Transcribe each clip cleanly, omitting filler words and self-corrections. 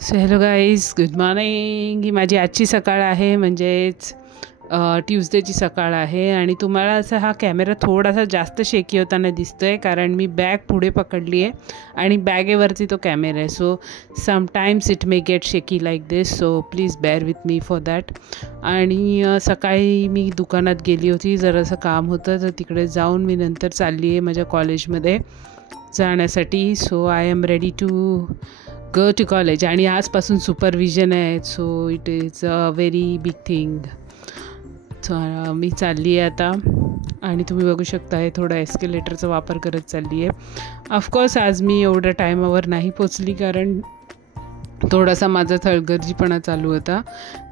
So hello guys, good morning. ही माझी आजची सकाळ आहे, म्हणजेच ट्यूजडेची सकाळ आहे. आणि तुम्हाला असा हा कॅमेरा थोडासा जास्त शेकी होताना दिसतो आहे, कारण मी बॅग पुढे पकडली आहे आणि बॅगेवरती तो कॅमेरा आहे. So sometimes it may get shaky like this, so please bear with me for that. आणि सकाळी मी दुकानात गेली होती, जरासं काम होतं, तर तिकडे जाऊन मी नंतर चालली आहे माझ्या कॉलेजमध्ये जाण्यासाठी. So I am ready to go to college. आणि आजपासून सुपरविजन आहे, so it is a very big thing. So मी चालली आहे आता, आणि तुम्ही बघू शकता आहे थोडा एस्केलेटरचा वापर करत चालली आहे. ऑफकोर्स आज मी एवढ्या टायमावर नाही पोचली, कारण थोडासा माझा थळगर्जीपणा चालू होता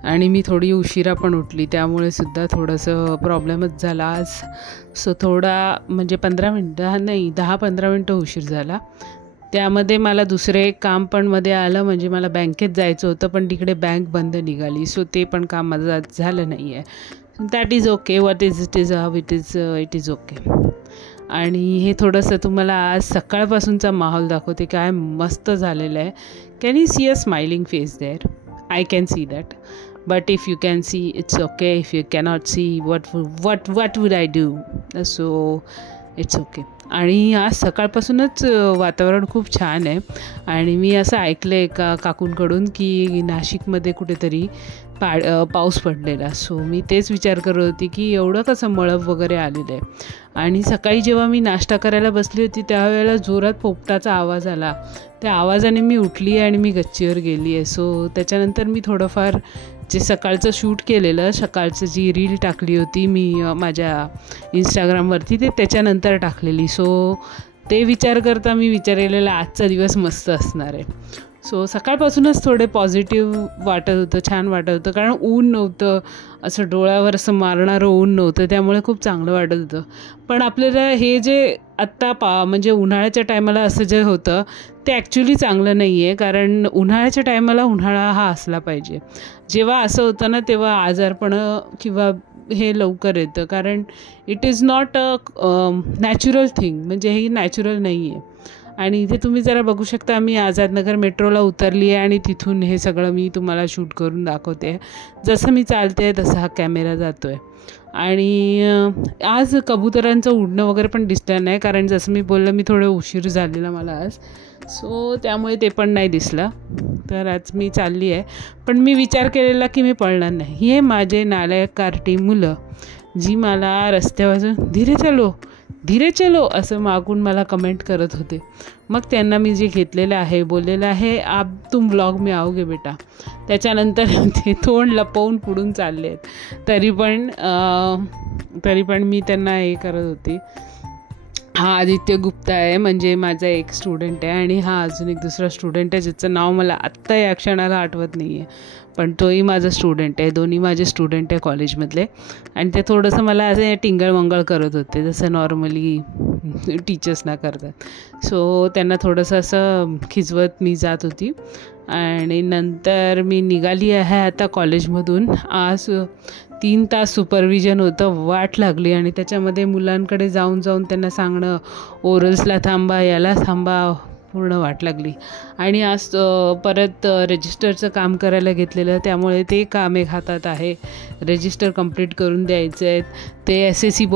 आणि मी थोडी उशिरा पण उठली, त्यामुळे सुद्धा थोडंसं प्रॉब्लेमच झाला आज. सो थोडा म्हणजे 10-15 मिनटं उशीर झाला. त्यामध्ये मला दुसरे एक काम पण मध्ये आलं, म्हणजे मला बँकेत जायचं होतं, पण तिकडे बँक बंद निघाली. सो ते पण काम माझं झालं नाही आहे. That is okay, it is okay. आणि हे थोडंसं तुम्हाला आज सकाळपासूनचा माहोल दाखवते, काय मस्त झालेलं आहे. Can you see a smiling face there? I can see that, but if you can see it's okay. If you cannot see what would I do? So it's okay. आणि आज सकाळपासूनच वातावरण खूप छान आहे. आणि मी असं ऐकलं आहे एका काकूंकडून की नाशिकमध्ये कुठेतरी पाऊस पडलेला. सो मी तेच विचार करत होती की एवढं कसं मळब वगैरे आलेलं आहे. आणि सकाळी जेव्हा मी नाश्ता करायला बसली होती त्यावेळेला जोरात पोपटाचा आवाज आला. त्या आवाजाने मी उठली आहे आणि मी गच्चीवर गेली आहे. सो त्याच्यानंतर मी थोडंफार जे सकाळचं शूट केलेलं, सकाळचं जी रील टाकली होती मी माझ्या इंस्टाग्रामवरती, ते त्याच्यानंतर टाकलेली. सो ते विचार करता मी विचार केलेला आजचा दिवस मस्त असणार आहे. सो सकाळपासूनच थोडे पॉझिटिव्ह वाटत होतं, छान वाटत होतं, कारण ऊन नव्हतं, असं डोळ्यावर असं मारणारं ऊन नव्हतं, त्यामुळे खूप चांगलं वाटत होतं. पण आपल्याला हे जे आत्ता म्हणजे उन्हाळ्याच्या टायमाला असं जे होतं ते ॲक्च्युली चांगलं नाही आहे, कारण उन्हाळ्याच्या टायमाला उन्हाळा हा असला पाहिजे. जेव्हा असं होतं ना, तेव्हा आजारपणं किंवा हे लवकर येतं, कारण it is not a natural thing, म्हणजे हे नॅचरल नाही आहे. आणि इथे तुम्ही जरा बघू शकता, मी आझादनगर मेट्रोला उतरली आहे आणि तिथून हे सगळं मी तुम्हाला शूट करून दाखवते. जसं मी चालते आहे तसा हा कॅमेरा जातो आहे. आणि आज कबुतरांचं उडणं वगैरे पण दिसलं नाही, कारण जसं मी बोललं मी थोडं उशीर झालेला मला आज, सो त्यामुळे ते पण नाही दिसलं. तर आज मी चालली आहे, पण मी विचार केलेला की मी पळणार नाही. हे माझे नालायक कार्टी मुलं जी मला रस्त्यावरून धीरे चलो असं मागून मला कमेंट करत होते. मग त्यांना मी जे घेतलेलं आहे, बोललेलं आहे आप तुम व्लॉग में आओगे बेटा, त्याच्यानंतर ते तोंड लपवून पुढून चालले आहेत. तरी पण मी त्यांना हे करत होते. हा आदित्य गुप्ता आहे, म्हणजे माझा एक स्टुडंट आहे, आणि हा अजून एक दुसरा स्टुडंट आहे ज्याचं नाव मला आत्ता या क्षणाला आठवत नाही आहे, पण तोही माझा स्टुडंट आहे. दोन्ही माझे स्टुडंट आहे कॉलेजमधले. आणि ते थोडंसं मला असं टिंगळमंगळ करत होते, जसं नॉर्मली टीचर्सना करतात. सो त्यांना थोडंसं असं खिजवत मी जात होती. आणि नंतर मी निघाली आहे आता कॉलेजमधून. आज 3 तास सुपरविजन होतं, वाट लागली. आणि त्याच्यामध्ये मुलांकडे जाऊन त्यांना सांगणं, ओरल्सला थांबा, याला थांबा, पूर्ण वाट लागली. आणि आज परत रजिस्टरचं काम करायला घेतलेलं, त्यामुळे ते काम एक हातात आहे. रजिस्टर कंप्लीट करून द्यायचं आहेत. ते HSC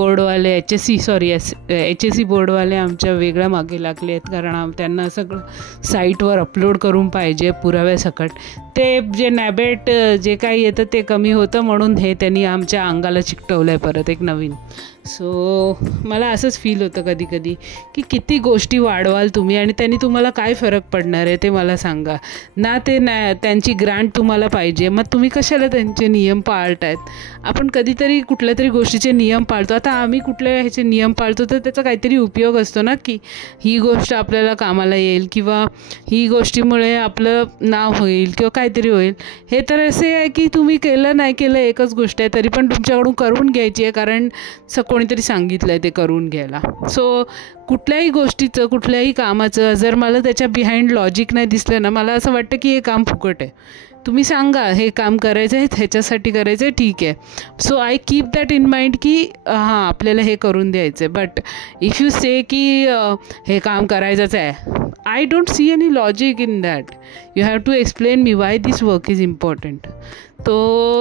बोर्डवाले आमच्या वेगळ्या मागे लागले आहेत, कारण त्यांना सगळं साईटवर अपलोड करून पाहिजे पुराव्यासकट. ते जे नॅबेट जे काही येतं ते कमी होतं, म्हणून हे त्यांनी आमच्या अंगाला चिकटवलं आहे परत एक नवीन. सो मला असंच फील होतं कधी कधी की किती गोष्टी वाढवाल तुम्ही आणि त्यांनी तुम्हाला काय फरक पडणार आहे ते मला सांगा ना. त्यांची ग्रांट तुम्हाला पाहिजे, मग तुम्ही कशाला त्यांचे नियम पाळतायत? आपण कधीतरी कुठल्या तरी गोष्टीचे नियम पाळतो. आता आम्ही कुठल्या ह्याचे नियम पाळतो तर त्याचा काहीतरी उपयोग असतो ना, की ही गोष्ट आपल्याला कामाला येईल, किंवा ही गोष्टीमुळे आपलं नाव होईल किंवा काहीतरी होईल. हे तर असे आहे की तुम्ही केलं नाही केलं एकच गोष्ट आहे, तरी पण तुमच्याकडून करून घ्यायची आहे, कारण कोणीतरी सांगितलं आहे ते करून घ्यायला. सो कुठल्याही गोष्टीचं, कुठल्याही कामाचं जर मला त्याच्या बिहाइंड लॉजिक नाही दिसलं ना, मला असं वाटतं की हे काम फुकट आहे. तुम्ही सांगा हे काम करायचं आहे, ह्याच्यासाठी करायचं आहे, ठीक आहे. So I keep that in mind की हां आपल्याला हे करून द्यायचं आहे. बट इफ यू से की हे काम करायचंच आहे, I don't see any logic in that. You have to explain me why this work is important. तो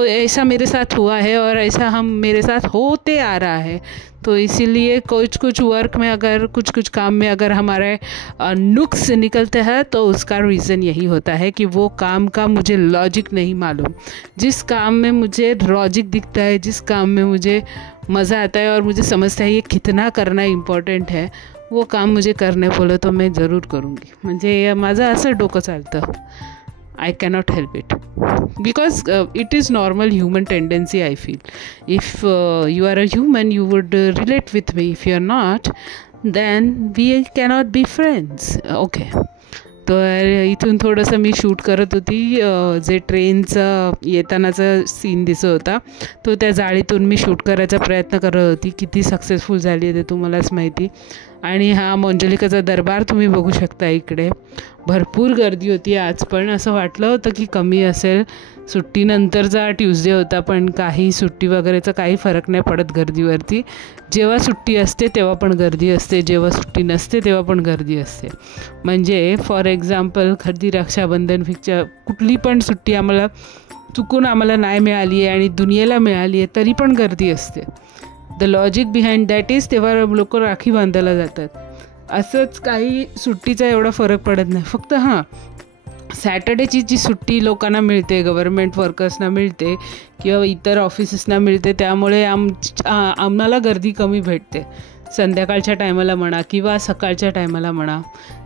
ऐसा मेरे साथ हुआ है और ऐसा मेरे साथ होते आ रहा है. तो इसीलिए कुछ वर्क में अगर कुछ काम में अगर हमारे नुक्स निकलते हैं तो उसका रीज़न यही होता है कि वो काम का मुझे लॉजिक नहीं मालूम. जिस काम में मुझे लॉजिक दिखता है, जिस काम में मुझे मज़ा आता है और मुझे समझता है ये कितना करना इम्पॉर्टंट है, वो काम मुझे करने बोले तो मैं ज़रूर करूँगी. म्हणजे माझं असं डोकं चालतं. I cannot help it because it is normal human tendency, I feel. If you are a human, you would relate with me. If you are not, then we cannot be friends. Okay. तर इथून थोडंसं मी shoot करत होती. जे ट्रेनचं येतानाचा scene दिसत होता तो त्या जाळीतून मी शूट करायचा प्रयत्न करत होती. किती सक्सेसफुल झाली आहे ते तुम्हालाच माहिती. आणि हा मंजुलिकाचा दरबार तुम्ही बघू शकता. इकडे भरपूर गर्दी होती आज, पण असं वाटलं होतं की कमी असेल. सुट्टीनंतरचा ट्यूसडे होता, पण काही सुट्टी वगैरेचा काही फरक नाही पडत गर्दीवरती. जेव्हा सुट्टी असते तेव्हा पण गर्दी असते, जेव्हा सुट्टी नसते तेव्हा पण गर्दी असते. म्हणजे फॉर एक्झाम्पल कधी रक्षाबंधन फिक्चर कुठली पण सुट्टी आम्हाला नाही मिळाली आहे आणि दुनियेला मिळाली आहे तरी पण गर्दी असते. The logic behind that is तेव्हा लोक राखी बांधायला जातात. असंच काही सुट्टीचा एवढा फरक पडत नाही. फक्त हां सॅटर्डेची जी सुट्टी लोकांना मिळते, गव्हर्मेंट वर्कर्सना मिळते किंवा इतर ऑफिसेसना मिळते, त्यामुळे आम्हाला गर्दी कमी भेटते. संध्याकाळच्या टायमाला म्हणा किंवा सकाळच्या टायमाला म्हणा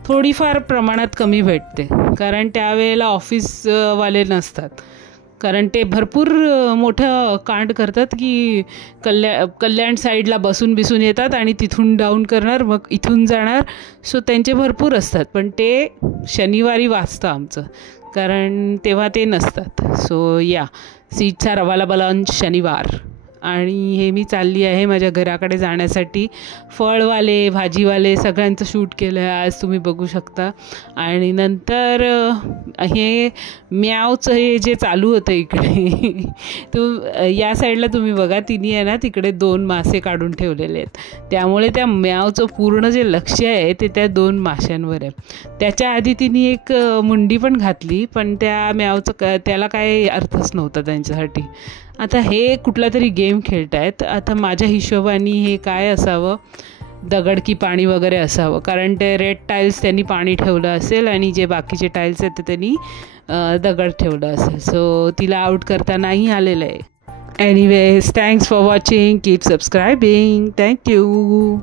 थोडीफार प्रमाणात कमी भेटते, कारण त्यावेळेला ऑफिसवाले नसतात. कारण ते भरपूर मोठं कांड करतात की कल्याण साईडला बसून येतात आणि तिथून डाऊन करणार, मग इथून जाणार. सो त्यांचे भरपूर असतात, पण ते शनिवारी वाचतं आमचं, कारण तेव्हा ते नसतात. सो या सीटचा रवाला बलन शनिवार. आणि हे मी चालली आहे माझ्या घराकडे जाण्यासाठी. फळवाले, भाजीवाले सगळ्यांचं शूट केलं आहे आज, तुम्ही बघू शकता. आणि नंतर हे म्यावचं हे जे चालू होतं इकडे या साईडला तुम्ही बघा, तिने आहे ना तिकडे 2 मासे काढून ठेवलेले आहेत. त्यामुळे त्या म्यावचं पूर्ण जे लक्ष आहे ते त्या 2 माशांवर आहे. त्याच्या आधी तिने एक मुंडी पण घातली, पण त्या म्यावचं त्याला काही अर्थच नव्हता त्यांच्यासाठी. आता हे कुठला तरी गेम खेळत आहेत. आता माझ्या हिशोबाने हे काय असावं, दगड की पाणी वगैरे असावं, कारण ते रेड टाईल्स त्यांनी पाणी ठेवलं असेल आणि जे बाकीचे टाईल्स आहेत ते त्यांनी दगड ठेवलं असेल. सो तिला आऊट करता नाही आलेलं आहे. Anyways, thanks for watching, keep सबस्क्रायबिंग, thank you.